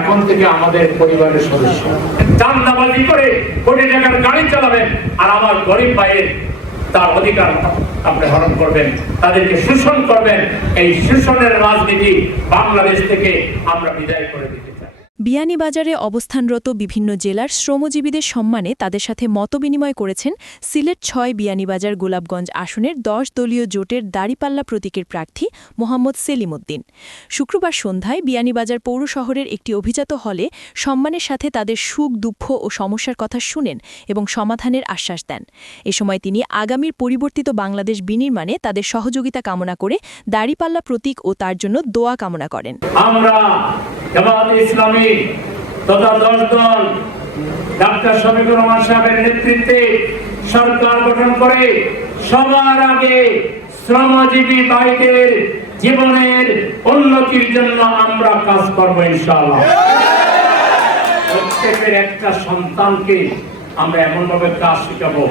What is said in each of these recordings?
এখন থেকে আমাদের পরিবারের সদস্য। চান্দাবাজি করে কোটি টাকার গাড়ি চালাবেন আর আমার গরিব ভাইয়ের তার অধিকার আপনি হরণ করবেন, তাদেরকে শোষণ করবেন। এই শোষণের রাজনীতি বাংলাদেশ থেকে আমরা বিদায় করে দিতে চাই। বিয়ানীবাজারে অবস্থানরত বিভিন্ন জেলার শ্রমজীবীদের সম্মানে তাদের সাথে মতবিনিময় করেছেন সিলেট ছয় বিয়ানীবাজার গোলাপগঞ্জ আসনের দশ দলীয় জোটের দাড়িপাল্লা প্রতীকের প্রার্থী মোহাম্মদ সেলিম উদ্দিন শুক্রবার সন্ধ্যায় বিয়ানীবাজার পৌর শহরের একটি অভিজাত হলে সম্মানের সাথে তাদের সুখ, দুঃখ ও সমস্যার কথা শুনেন এবং সমাধানের আশ্বাস দেন। এ সময় তিনি আগামীর পরিবর্তিত বাংলাদেশ বিনির্মাণে তাদের সহযোগিতা কামনা করে দাড়িপাল্লা প্রতীক ও তার জন্য দোয়া কামনা করেন। আমরা ইসলামী তথা দশ দল ডাক্তার শফিকুর রহমান সাহেবের নেতৃত্বে সরকার গঠন করে সবার আগে শ্রমজীবী ভাইদের জীবনের উন্নতির জন্য আমরা কাজ করব ইনশাআল্লাহ। প্রত্যেকের একটা সন্তানকে আমরা এমন ভাবে কাজ শিখাবো।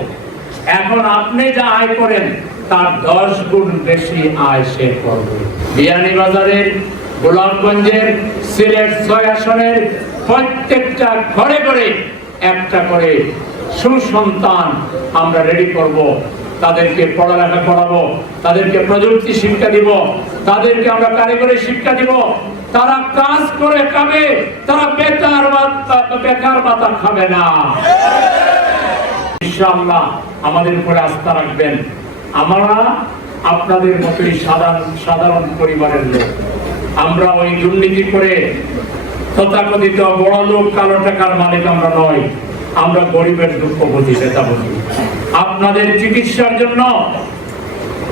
এখন আপনি যা আয় করেন, তার দশ গুণ বেশি আয় সে করবে। বিয়ানীবাজারের গোলাপগঞ্জের সিলেট ছয় আসনের প্রত্যেকটা ঘরে ঘরে একটা করে সুসন্তান আমরা রেডি করব। তাদেরকে পড়ালেখা করাবো, তাদেরকে প্রযুক্তি শিক্ষা দিব, তাদেরকে আমরা কারিগরি শিক্ষা দিব। তারা কাজ করে খাবে, তারা বেকার বেকার ভাতা খাবে না। ইনশাআল্লাহ আমাদের উপরে আস্থা রাখবেন। আমরা আপনাদের মতোই সাধারণ সাধারণ পরিবারের লোক। আমরা ওই দুর্নীতি করে তথাকথিত বড় লোক, কালো টাকার মালিক আমরা নয় আমরা গরিবের দুঃখ বুঝি, সেটা বুঝি। আপনাদের চিকিৎসার জন্য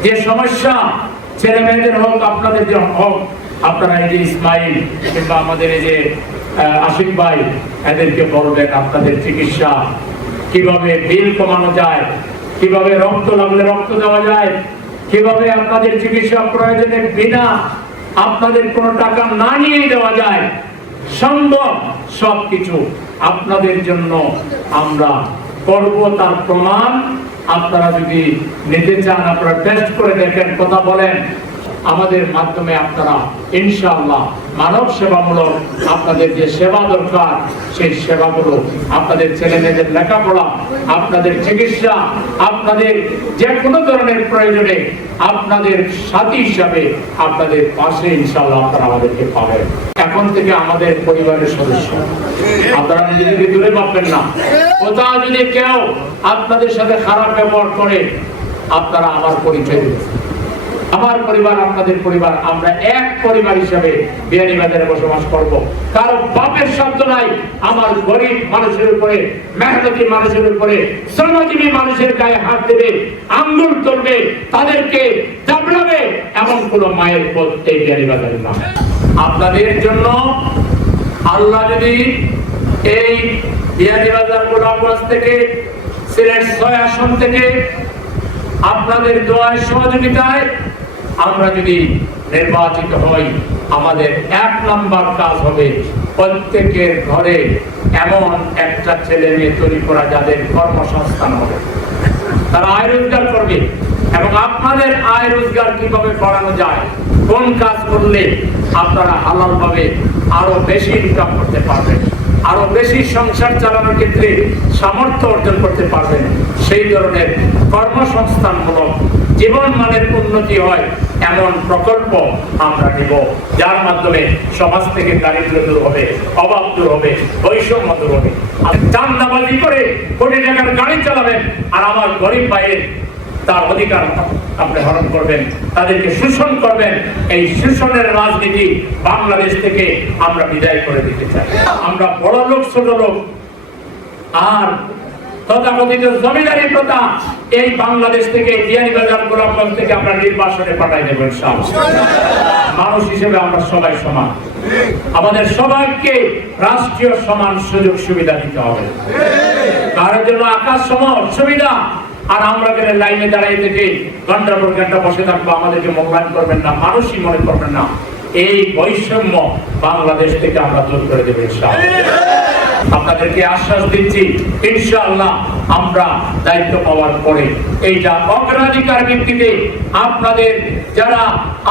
যে সমস্যা, ছেলে মেয়েদের হোক, আপনাদের যে হোক, আপনারা এই যে ইসমাইল কিংবা আমাদের এই যে আশিক ভাই, এদেরকে বলবেন আপনাদের চিকিৎসা। কীভাবে বিল কমানো যায়, কীভাবে রক্ত লাগলে রক্ত দেওয়া যায়, কীভাবে আপনাদের চিকিৎসা প্রয়োজনে বিনা আপনাদের কোনো টাকা না নিয়ে দেওয়া যায়, সম্ভব সবকিছু আপনাদের জন্য আমরা করব, তার প্রমাণ। আপনারা যদি নিতে চান, আপনারা টেস্ট করে দেখেন, কথা বলেন। আমাদের মাধ্যমে আপনারা ইনশাআল্লাহ মানব সেবামূলক আপনাদের যে সেবা দরকার, সেই সেবাগুলো আপনাদের ছেলে মেয়েদের লেখাপড়া, আপনাদের চিকিৎসা, আপনাদের যে কোনো ধরনের প্রয়োজনে আপনাদের সাথী হিসাবে আপনাদের পাশে ইনশাআল্লাহ আপনারা আমাদেরকে পাবেন। এখন থেকে আমাদের পরিবারের সদস্য। আপনারা নিজেদেরকে দূরে পাবেন না। কোথাও যদি কেউ আপনাদের সাথে খারাপ ব্যবহার করে, আপনারা আমার পরিচয় দেবেন। আমার পরিবার, আপনাদের পরিবার, আমরা এক পরিবার হিসাবে বিয়ানীবাজারে বসবাস করব। কারও বাপের শব্দ নাই, আমার গরিব মানুষের উপরে, মেহনতি মানুষের উপরে, শ্রমজীবী মানুষের গায়ে হাত দেবে, আঙ্গুল তুলবে, তাদেরকে চাপড়াবে এমন কোন মায়ের পথ এই বিয়ানীবাজারে না আপনাদের জন্য আল্লাহ যদি এই বিয়ানীবাজার গোলাপগঞ্জ থেকে, সিলেট ছয় আসন থেকে আপনাদের দোয়ায় সহযোগিতায় আমরা যদি নির্বাচিত হই, আমাদের এক নম্বর কাজ হবে প্রত্যেকের ঘরে এমন একটা ছেলে মেয়ে তৈরি করা যাদের কর্মসংস্থান হবে। তারা আয় রোজগার করবে এবং আপনাদের আয় রোজগার কীভাবে করানো যায়, কোন কাজ করলে আপনারা হালাল ভাবে আরও বেশি ইনকাম করতে পারবেন, আরও বেশি সংসার চালানোর ক্ষেত্রে সামর্থ্য অর্জন করতে পারবেন, সেই ধরনের কর্মসংস্থানমূলক জীবন মানের উন্নতি হয়। এমন প্রকল্প আমরা নিব, যার মাধ্যমে সমাজ থেকে দারিদ্র দূর হবে, অভাব দূর হবে, বৈষম্য দূর হবে। আর চান্দাবাজি করে কোটি টাকার গাড়ি চালাবেন, আর আমার গরিব ভাইয়ের তার অধিকার আপনি হরণ করবেন, তাদেরকে শোষণ করবেন, এই শোষণের রাজনীতি বাংলাদেশ থেকে আমরা বিদায় করে দিতে চাই। আমরা বড় লোক ছোট লোক আর তথাকথিত জমিদারি প্রথা এই বাংলাদেশ থেকে বিয়ানীবাজার গোলাপগঞ্জ থেকে আমরা নির্বাসনে পাঠাই দেবো ইনশাআল্লাহ। মানুষ হিসেবে আমরা সবাই সমান আমাদের সবাইকে রাষ্ট্রীয় সমান সুযোগ সুবিধা দিতে হবে কারোর জন্য আকাশ সমান সুবিধা আর আমরা গেলে লাইনে দাঁড়িয়ে থেকে ঘণ্টার পর ঘণ্টা বসে থাকব, আমাদেরকে মূল্যায়ন করবেন না, মানুষই মনে করবেন না এই বৈষম্য বাংলাদেশ থেকে আমরা দূর করে দেবো ইনশাআল্লাহ। আপনাদেরকে আশ্বাস দিচ্ছি, ইনশাআল্লাহ আমরা দায়িত্ব পাওয়ার পরে এইটা অগ্রাধিকার ভিত্তিতে আপনাদের যারা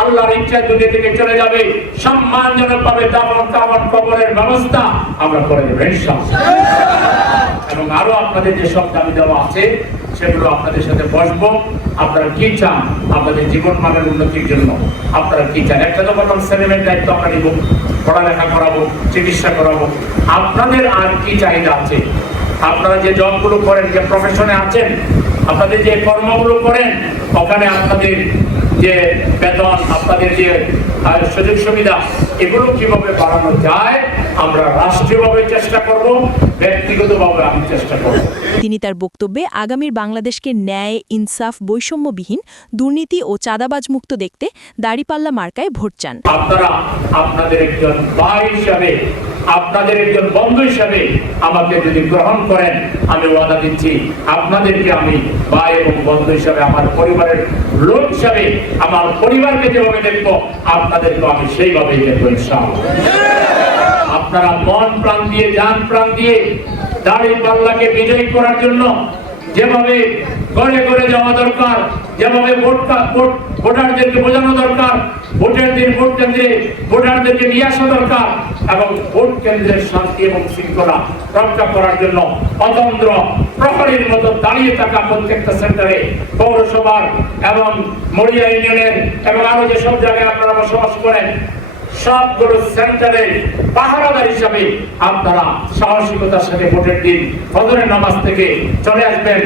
আল্লাহর ইচ্ছা দুনিয়া থেকে চলে যাবে সম্মানজনক ভাবে দামন কামন কবরের ব্যবস্থা আমরা করে দেবো, ইনশাআল্লাহ। এবং আরও আপনাদের যে সব দাবি দেওয়া আছে সেগুলো আপনাদের সাথে বসবো। আপনারা কি চান, আপনাদের জীবন মানের উন্নতির জন্য। আপনারা কি চান? একটা তো প্রথম ছেলেমেয়ের দায়িত্ব আমরা নিব, পড়ালেখা করাবো, চিকিৎসা করাবো। আপনাদের আর কি চাহিদা আছে? আপনারা যে জবগুলো করেন, যে প্রফেশনে আছেন, আপনাদের যে কর্মগুলো করেন, ওখানে আপনাদের যে বেতন, আপনাদের যে সুযোগ সুবিধা, এগুলো কীভাবে বাড়ানো যায়? আমরা রাষ্ট্রীয়ভাবে চেষ্টা করব ব্যক্তিগতভাবে আমি চেষ্টা করব। তিনি তার বক্তব্যে আগামীর বাংলাদেশকে ন্যায় ইনসাফ বৈষম্যবিহীন দুর্নীতি ও চাঁদাবাজ মুক্ত দেখতে দাড়িপাল্লা মার্কায় ভোট চান। আপনারা আপনাদের একজন ভাই হিসাবে আপনাদের একজন বন্ধু হিসাবে আমাকে যদি গ্রহণ করেন আমি ওয়াদা দিচ্ছি আপনাদেরকে আমি ভাই এবং বন্ধু হিসাবে আমার পরিবারের লোক হিসাবে আমার পরিবারকে যেভাবে দেখব আপনাদেরকে আমি সেইভাবেই দেখব ইনশাআল্লাহ। আপনারা মন প্রাণ দিয়ে, যান প্রাণ দিয়ে দাড়ি পাল্লাকে বিজয়ী করার জন্য যেভাবে ঘরে ঘরে যাওয়া দরকার, যেভাবে ভোট কা- ভোট- ভোটারদেরকে বোঝানো দরকার, ভোটের দিন ভোট কেন্দ্রে ভোটারদেরকে নিয়ে আসা দরকার এবং ভোট কেন্দ্রের শান্তি এবং শৃঙ্খলা রক্ষা করার জন্য অতন্ত্র প্রহরীর মতো দাঁড়িয়ে থাকা প্রত্যেকটা সেন্টারে, পৌরসভার এবং মরিয়া ইউনিয়নের এবং আরও যেসব জায়গায় আপনারা বসবাস করেন সবগুলো সেন্টারে পাহারাদার হিসাবে আপনারা সাহসিকতার সাথে ভোটের দিন, ফজরের নামাজ থেকে চলে আসবেন।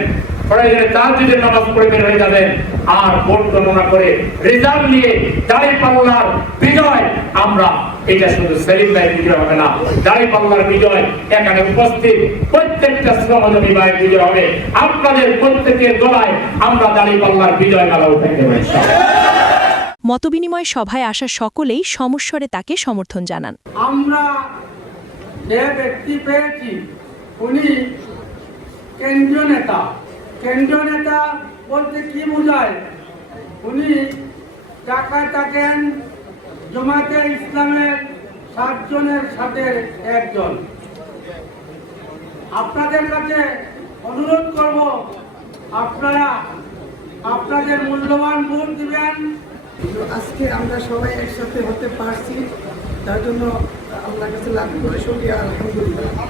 প্রয়োজনে নামাজ পড়ে বের হয়ে যাবেন। আর ভোট গণনা করে নিয়ে দাঁড়ি পাল্লার বিজয় আমরা, এটা শুধু সেলিম ভাইয়ের বিজয় হবে না, দাঁড়ি পাল্লার বিজয় এখানে উপস্থিত প্রত্যেকটা শ্রমজীবী ভাইয়ের বিজয় হবে। আপনাদের প্রত্যেকের গলায় আমরা দাঁড়ি পাল্লার বিজয় মেলা উঠে দেবো ইনশাআল্লাহ। মতবিনিময় সভায় আসা সকলেই সমস্বরে তাকে সমর্থন জানান। আমরা যে ব্যক্তি পেয়েছি, উনি কেন্দ্রীয় নেতা। কেন্দ্রীয় নেতা বলতে কি বোঝায়? উনি ঢাকায় থাকেন জমাতে ইসলামের সাতজনের সাথে একজন। আপনাদের কাছে অনুরোধ করব, আপনারা আপনাদের মূল্যবান ভোট দিবেন। আজকে আমরা সবাই একসাথে হতে পারছি তার জন্য আপনার কাছে লাভ করে আলহামদুলিল্লাহ।